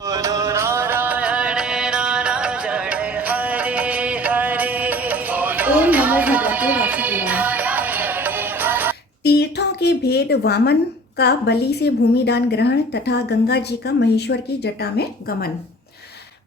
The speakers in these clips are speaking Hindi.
बोलो नारायण नारायण हरे हरे। ओम नमो भगवते वासुदेवाय। तीर्थों के भेद वामन का बलि से भूमिदान ग्रहण तथा गंगा जी का महेश्वर की जटा में गमन।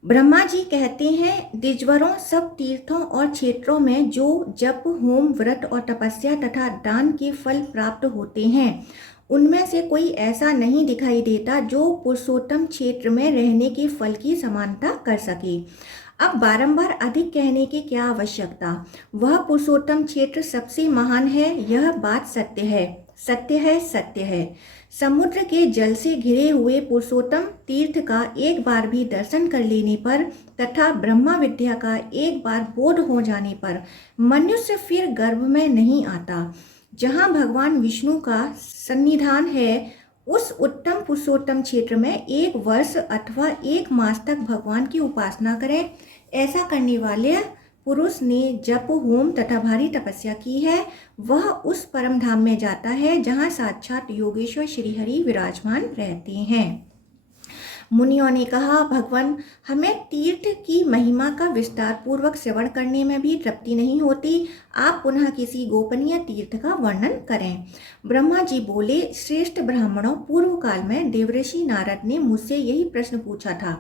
ब्रह्मा जी कहते हैं, द्विजवरों सब तीर्थों और क्षेत्रों में जो जप, होम, व्रत और तपस्या तथा दान के फल प्राप्त होते हैं, उनमें से कोई ऐसा नहीं दिखाई देता जो पुरुषोत्तम क्षेत्र में रहने के फल की समानता कर सके। अब बारंबार अधिक कहने की क्या आवश्यकता। वह पुरुषोत्तम क्षेत्र सबसे महान है, यह बात सत्य है, सत्य है, सत्य है। समुद्र के जल से घिरे हुए पुरुषोत्तम तीर्थ का एक बार भी दर्शन कर लेने पर तथा ब्रह्मा विद्या का एक बार बोध हो जाने पर मनुष्य फिर गर्भ में नहीं आता। जहाँ भगवान विष्णु का सन्निधान है, उस उत्तम पुरुषोत्तम क्षेत्र में 1 वर्ष अथवा 1 मास तक भगवान की उपासना करें। ऐसा करने वाले पुरुष ने जप, होम तथा भारी तपस्या की है, वह उस परम धाम में जाता है जहाँ साक्षात योगेश्वर श्रीहरि विराजमान रहते हैं। मुनियों ने कहा, भगवान, हमें तीर्थ की महिमा का विस्तार पूर्वक श्रवण करने में भी तृप्ति नहीं होती, आप पुनः किसी गोपनीय तीर्थ का वर्णन करें। ब्रह्मा जी बोले, श्रेष्ठ ब्राह्मणों, पूर्व काल में देवर्षि नारद ने मुझसे यही प्रश्न पूछा था।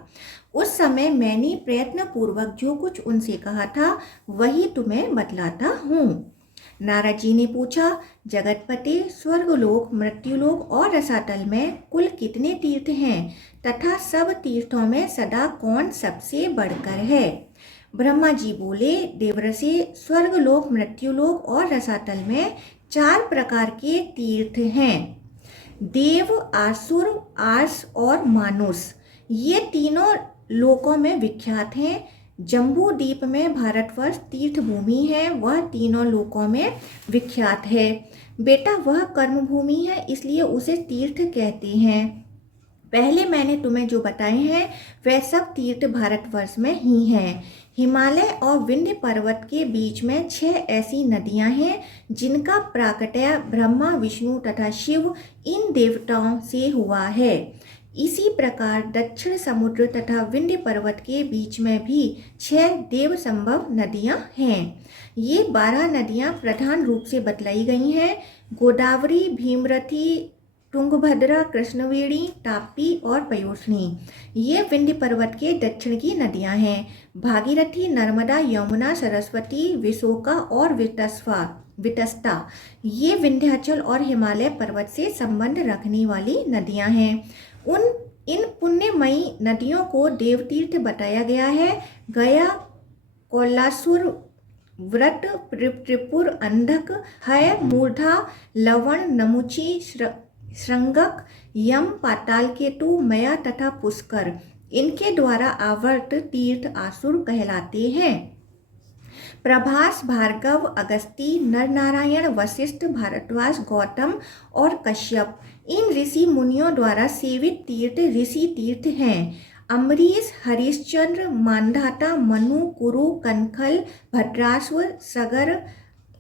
उस समय मैंने प्रयत्न पूर्वक जो कुछ उनसे कहा था वही तुम्हें बतलाता हूँ। नारद जी ने पूछा, जगतपते, स्वर्गलोक, मृत्युलोक और रसातल में कुल कितने तीर्थ हैं तथा सब तीर्थों में सदा कौन सबसे बढ़कर है। ब्रह्मा जी बोले, देवर्षि, स्वर्गलोक, मृत्युलोक और रसातल में 4 प्रकार के तीर्थ हैं। देव, आसुर, आर्ष और मानुष, ये तीनों लोकों में विख्यात हैं। जम्बू द्वीप में भारतवर्ष तीर्थ भूमि है, वह तीनों लोकों में विख्यात है। बेटा, वह कर्म भूमि है, इसलिए उसे तीर्थ कहते हैं। पहले मैंने तुम्हें जो बताए हैं वे सब तीर्थ भारतवर्ष में ही हैं। हिमालय और विंध्य पर्वत के बीच में 6 ऐसी नदियां हैं जिनका प्राकट्य ब्रह्मा, विष्णु तथा शिव इन देवताओं से हुआ है। इसी प्रकार दक्षिण समुद्र तथा विंध्य पर्वत के बीच में भी 6 देव संभव नदियां हैं। ये 12 नदियां प्रधान रूप से बतलाई गई हैं: गोदावरी, भीमरथी, तुंगभद्रा, कृष्णवेणी, ताप्ती और पयोष्णी। ये विंध्य पर्वत के दक्षिण की नदियां हैं। भागीरथी, नर्मदा, यमुना, सरस्वती, विशोका और वितस्ता ये विंध्याचल और हिमालय पर्वत से संबंध रखने वाली नदियां हैं। इन पुण्यमयी नदियों को देवतीर्थ बताया गया है। गया, कोलासुर, व्रत, त्रिपुर, अंधक, हय, मूर्धा, लवण, नमुची, श्रृंगक, यम, पाताल केतु, मया तथा पुष्कर, इनके द्वारा आवर्त तीर्थ आसुर कहलाते हैं। प्रभास, भार्गव, अगस्ती, नरनारायण, वशिष्ठ, भारद्वाज, गौतम और कश्यप, इन ऋषि मुनियों द्वारा सेवित तीर्थ ऋषि तीर्थ हैं। अम्बरीश, हरिश्चंद्र, मानधाता, मनु, कुरु, कनखल, भद्राश्व, सगर,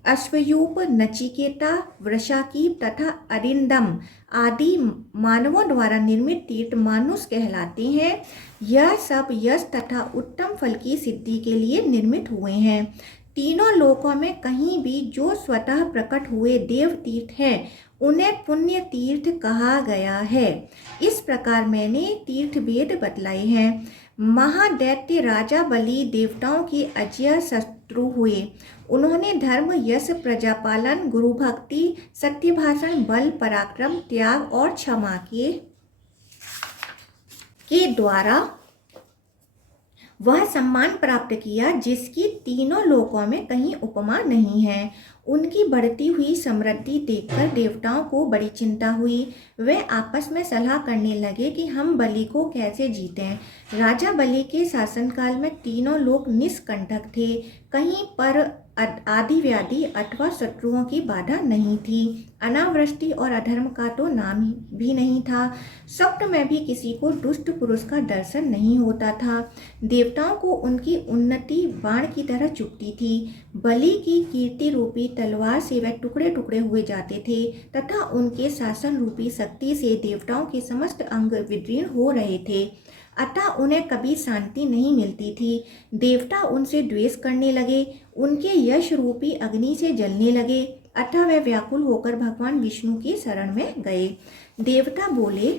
अश्वयूप, नचिकेता, वृषाकीप तथा अरिंदम आदि मानवों द्वारा निर्मित तीर्थ मानुष कहलाते हैं। यह सब यश तथा उत्तम फल की सिद्धि के लिए निर्मित हुए हैं। तीनों लोकों में कहीं भी जो स्वतः प्रकट हुए देव तीर्थ हैं, उन्हें पुण्य तीर्थ कहा गया है। इस प्रकार मैंने तीर्थ भेद बतलाए हैं। महादैत्य राजा बलि देवताओं के अजय शत्रु हुए। उन्होंने धर्म, यश, प्रजापालन, गुरु भक्ति, सत्य भाषण, बल, पराक्रम, त्याग और क्षमा के द्वारा वह सम्मान प्राप्त किया जिसकी तीनों लोकों में कहीं उपमा नहीं है। उनकी बढ़ती हुई समृद्धि देखकर देवताओं को बड़ी चिंता हुई। वे आपस में सलाह करने लगे कि हम बलि को कैसे जीतें। राजा बलि के शासनकाल में तीनों लोग निष्कंटक थे। कहीं पर आदि व्याधि अथवा शत्रुओं की बाधा नहीं थी। अनावृष्टि और अधर्म का तो नाम भी नहीं था। स्वप्न में भी किसी को दुष्ट पुरुष का दर्शन नहीं होता था। देवताओं को उनकी उन्नति बाण की तरह चुभती थी। बलि की कीर्ति रूपी तलवार से वे टुकड़े टुकड़े हुए जाते थे तथा उनके शासन रूपी शक्ति से देवताओं के समस्त अंग विदीर्ण हो रहे थे। अतः उन्हें कभी शांति नहीं मिलती थी। देवता उनसे द्वेष करने लगे, उनके यश रूपी अग्नि से जलने लगे। अतः वे व्याकुल होकर भगवान विष्णु की शरण में गए। देवता बोले,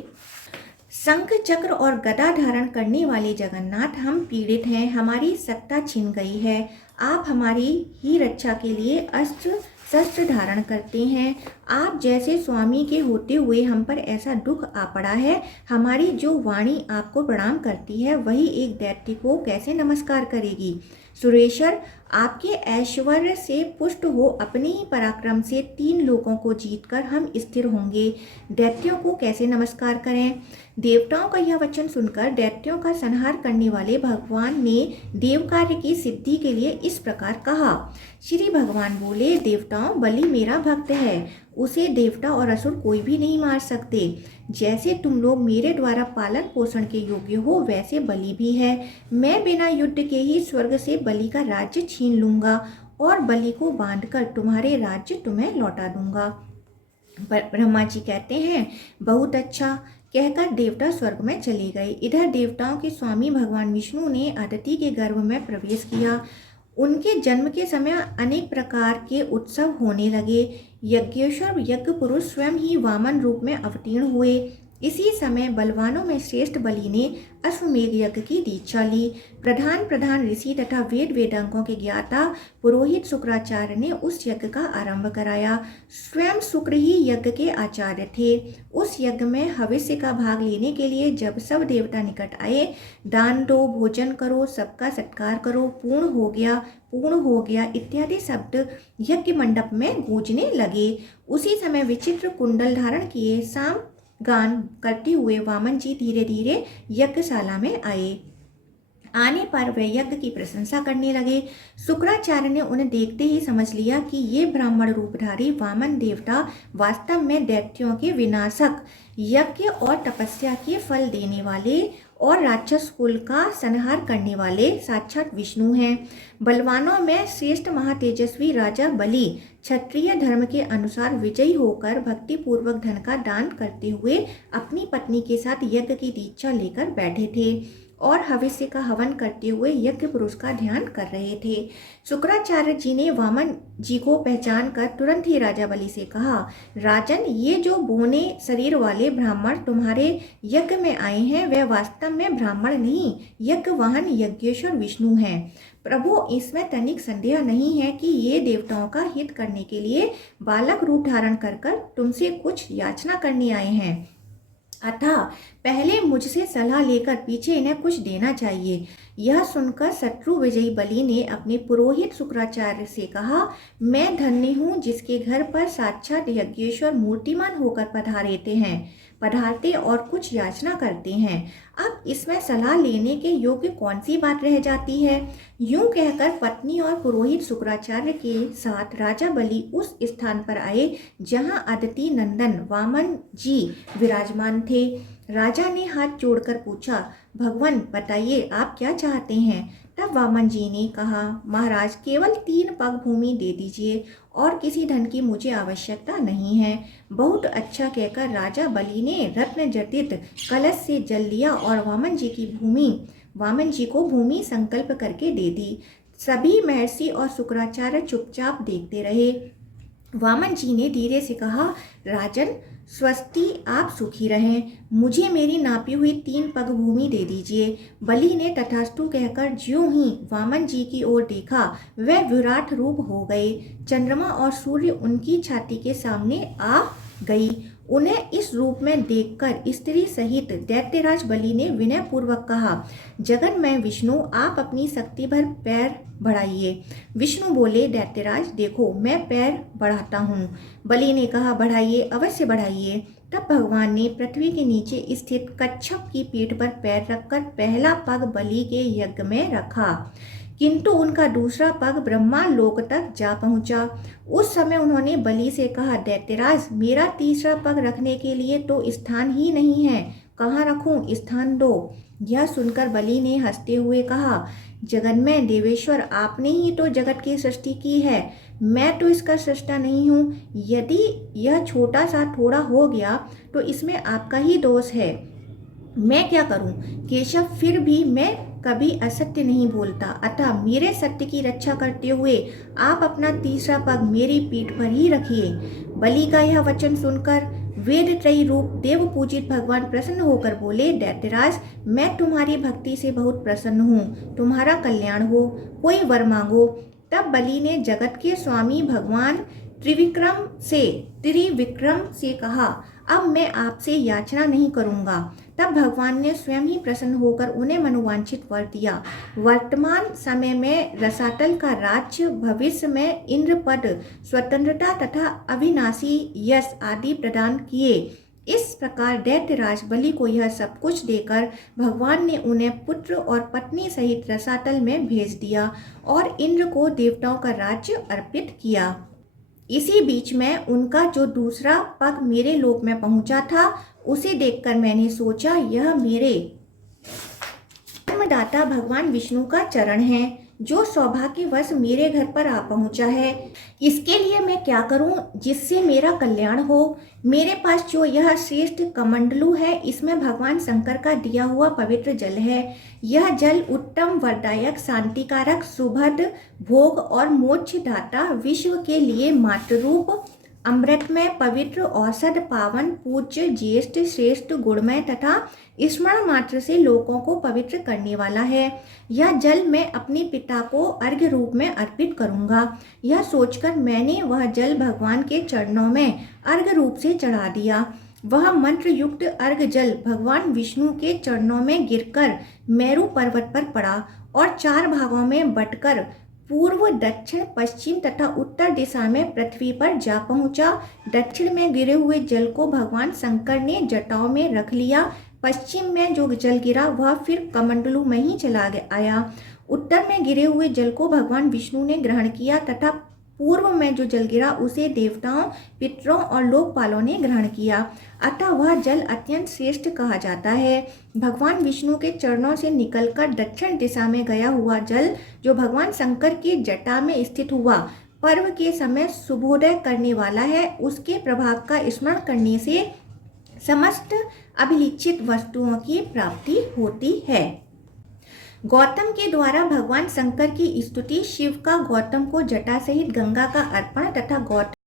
शंख चक्र और गदा धारण करने वाले जगन्नाथ, हम पीड़ित हैं, हमारी सत्ता छिन गई है। आप हमारी ही रक्षा के लिए अस्त्र शस्त्र धारण करते हैं। आप जैसे स्वामी के होते हुए हम पर ऐसा दुख आ पड़ा है। हमारी जो वाणी आपको प्रणाम करती है, वही एक दैत्य को कैसे नमस्कार करेगी। सुरेश्वर, आपके ऐश्वर्य से पुष्ट हो अपने ही पराक्रम से 3 लोगों को जीतकर हम स्थिर होंगे। दैत्यों को कैसे नमस्कार करें। देवताओं का यह वचन सुनकर दैत्यों का संहार करने वाले भगवान ने देव कार्य की सिद्धि के लिए इस प्रकार कहा। श्री भगवान बोले, देवताओं, बलि मेरा भक्त है, उसे देवता और असुर कोई भी नहीं मार सकते। जैसे तुम लोग मेरे द्वारा पालन पोषण के योग्य हो, वैसे बलि भी है। मैं बिना युद्ध के ही स्वर्ग से बलि का राज्य छीन लूंगा और बलि को बांधकर तुम्हारे राज्य तुम्हें लौटा दूंगा। ब्रह्मा जी कहते हैं, बहुत अच्छा कहकर देवता स्वर्ग में चले गए। इधर देवताओं के स्वामी भगवान विष्णु ने अदिति के गर्भ में प्रवेश किया। उनके जन्म के समय अनेक प्रकार के उत्सव होने लगे। यज्ञेश्वर यज्ञ पुरुष स्वयं ही वामन रूप में अवतीर्ण हुए। इसी समय बलवानों में श्रेष्ठ बलि ने अश्वमेघ यज्ञ की दीक्षा ली। प्रधान ऋषि तथा वेदांगों के ज्ञाता पुरोहित शुक्राचार्य ने उस यज्ञ का आरंभ कराया। स्वयं शुक्र ही यज्ञ के आचार्य थे। उस यज्ञ में हविष्य का भाग लेने के लिए जब सब देवता निकट आए, दान दो, भोजन करो, सबका सत्कार करो, पूर्ण हो गया इत्यादि शब्द यज्ञ मंडप में गूंजने लगे। उसी समय विचित्र कुंडल धारण किए साम गान करते हुए वामन जी धीरे धीरे यज्ञशाला में आए। आने पर वे यज्ञ की प्रशंसा करने लगे। शुक्राचार्य ने उन्हें देखते ही समझ लिया कि ये ब्राह्मण रूपधारी वामन देवता वास्तव में दैत्यों के विनाशक, यज्ञ और तपस्या के फल देने वाले और राक्षस कुल का संहार करने वाले साक्षात विष्णु हैं। बलवानों में श्रेष्ठ महातेजस्वी राजा बलि क्षत्रिय धर्म के अनुसार विजयी होकर भक्ति पूर्वक धन का दान करते हुए अपनी पत्नी के साथ यज्ञ की दीक्षा लेकर बैठे थे और हविष्य का हवन करते हुए यज्ञ पुरुष का ध्यान कर रहे थे। शुक्राचार्य जी ने वामन जी को पहचान कर तुरंत ही राजा बलि से कहा, राजन, ये जो बोने शरीर वाले ब्राह्मण तुम्हारे यज्ञ में आए हैं, वे वास्तव में ब्राह्मण नहीं, यज्ञ वाहन यज्ञेश्वर विष्णु हैं। प्रभु, इसमें तनिक संदेह नहीं है कि ये देवताओं का हित करने के लिए बालक रूप धारण कर तुमसे कुछ याचना करने आए हैं। अतः पहले मुझसे सलाह लेकर पीछे इन्हें कुछ देना चाहिए। यह सुनकर शत्रु विजयी बलि ने अपने पुरोहित शुक्राचार्य से कहा, मैं धन्य हूँ जिसके घर पर साक्षात यज्ञेश्वर मूर्तिमान होकर पधारते और कुछ याचना करते हैं। अब इसमें सलाह लेने के योग्य कौन सी बात रह जाती है। यूं कहकर पत्नी और पुरोहित शुक्राचार्य के साथ राजा बलि उस स्थान पर आए जहां अदिति नंदन वामन जी विराजमान थे। राजा ने हाथ जोड़कर पूछा, भगवान बताइए आप क्या चाहते हैं। तब वामन जी ने कहा, महाराज, केवल 3 पग भूमि दे दीजिए और किसी धन की मुझे आवश्यकता नहीं है। बहुत अच्छा कहकर राजा बलि ने रत्न जटित कलश से जल लिया और वामन जी को भूमि संकल्प करके दे दी। सभी महर्षि और शुक्राचार्य चुपचाप देखते रहे। वामन जी ने धीरे से कहा, राजन, स्वस्ति, आप सुखी रहें, मुझे मेरी नापी हुई 3 पग भूमि दे दीजिए। बलि ने तथास्तु कहकर ज्यों ही वामन जी की ओर देखा, वह विराट रूप हो गए। चंद्रमा और सूर्य उनकी छाती के सामने आ गई। उन्हें इस रूप में देखकर स्त्री सहित दैत्यराज बलि ने विनय पूर्वक कहा, जगन्मय विष्णु, आप अपनी शक्ति भर पैर बढ़ाइए। विष्णु बोले, दैत्यराज देखो, मैं पैर बढ़ाता हूँ। बलि ने कहा, बढ़ाइए, अवश्य बढ़ाइए। तब भगवान ने पृथ्वी के नीचे स्थित कच्छप की पीठ पर पैर रखकर पहला पग बलि के यज्ञ में रखा, किंतु उनका दूसरा पग ब्रह्मा लोक तक जा पहुंचा। उस समय उन्होंने बलि से कहा, दैत्यराज, मेरा तीसरा पग रखने के लिए तो स्थान ही नहीं है, कहाँ रखूं, स्थान दो। यह सुनकर बलि ने हंसते हुए कहा, जगन्मय देवेश्वर, आपने ही तो जगत की सृष्टि की है, मैं तो इसका सृष्टा नहीं हूँ। यदि यह छोटा सा थोड़ा हो गया तो इसमें आपका ही दोष है। मैं क्या करूं केशव, फिर भी मैं कभी असत्य नहीं बोलता, अतः मेरे सत्य की रक्षा करते हुए आप अपना तीसरा पग मेरी पीठ पर ही रखिए। बलि का यह वचन सुनकर वेद त्रयी रूप देव पूजित भगवान प्रसन्न होकर बोले, दैत्यराज, मैं तुम्हारी भक्ति से बहुत प्रसन्न हूँ, तुम्हारा कल्याण हो, कोई वर मांगो। तब बलि ने जगत के स्वामी भगवान त्रिविक्रम से कहा, अब मैं आपसे याचना नहीं करूंगा। तब भगवान ने स्वयं ही प्रसन्न होकर उन्हें मनोवांछित वर दिया। वर्तमान समय में रसातल का राज्य, भविष्य में इंद्रपद, स्वतंत्रता तथा अविनाशी यश आदि प्रदान किए। इस प्रकार दैत्यराज बलि को यह सब कुछ देकर भगवान ने उन्हें पुत्र और पत्नी सहित रसातल में भेज दिया और इंद्र को देवताओं का राज्य अर्पित किया। इसी बीच में उनका जो दूसरा पग मेरे लोक में पहुंचा था, उसे देखकर मैंने सोचा, यह मेरे जन्मदाता भगवान विष्णु का चरण है, जो सौभाग्यवश मेरे घर पर आ पहुंचा है। इसके लिए मैं क्या करूं जिससे मेरा कल्याण हो। मेरे पास जो यह श्रेष्ठ कमंडलू है, इसमें भगवान शंकर का दिया हुआ पवित्र जल है। यह जल उत्तम, वरदायक, शांतिकारक, सुभद, भोग और मोक्षदाता, विश्व के लिए मातृरूप, अमृतमय, पवित्र, औषध, पावन, पूज्य, ज्येष्ठ, श्रेष्ठ, गुणमय तथा स्मरण मात्र से लोगों को पवित्र करने वाला है। यह जल मैं अपने पिता को अर्घ्य रूप में अर्पित करूंगा। यह सोचकर मैंने वह जल भगवान के चरणों में अर्घ्य रूप से चढ़ा दिया। वह मंत्र युक्त अर्घ्य जल भगवान विष्णु के चरणों में गिरकर मेरु पर्वत पर पड़ा और 4 भागों में बंटकर पूर्व, दक्षिण, पश्चिम तथा उत्तर दिशा में पृथ्वी पर जा पहुंचा। दक्षिण में गिरे हुए जल को भगवान शंकर ने जटाओं में रख लिया। पश्चिम में जो जल गिरा वह फिर कमंडलू में ही चला आया। उत्तर में गिरे हुए जल को भगवान विष्णु ने ग्रहण किया तथा पूर्व में जो जल गिरा उसे देवताओं, पितरों और लोकपालों ने ग्रहण किया, अतः वह जल अत्यंत श्रेष्ठ कहा जाता है। भगवान विष्णु के चरणों से निकलकर दक्षिण दिशा में गया हुआ जल, जो भगवान शंकर की जटा में स्थित हुआ, पर्व के समय शुभोदय करने वाला है। उसके प्रभाव का स्मरण करने से समस्त अभिलिखित वस्तुओं की प्राप्ति होती है। गौतम के द्वारा भगवान शंकर की स्तुति। शिव का गौतम को जटा सहित गंगा का अर्पण तथा गौतम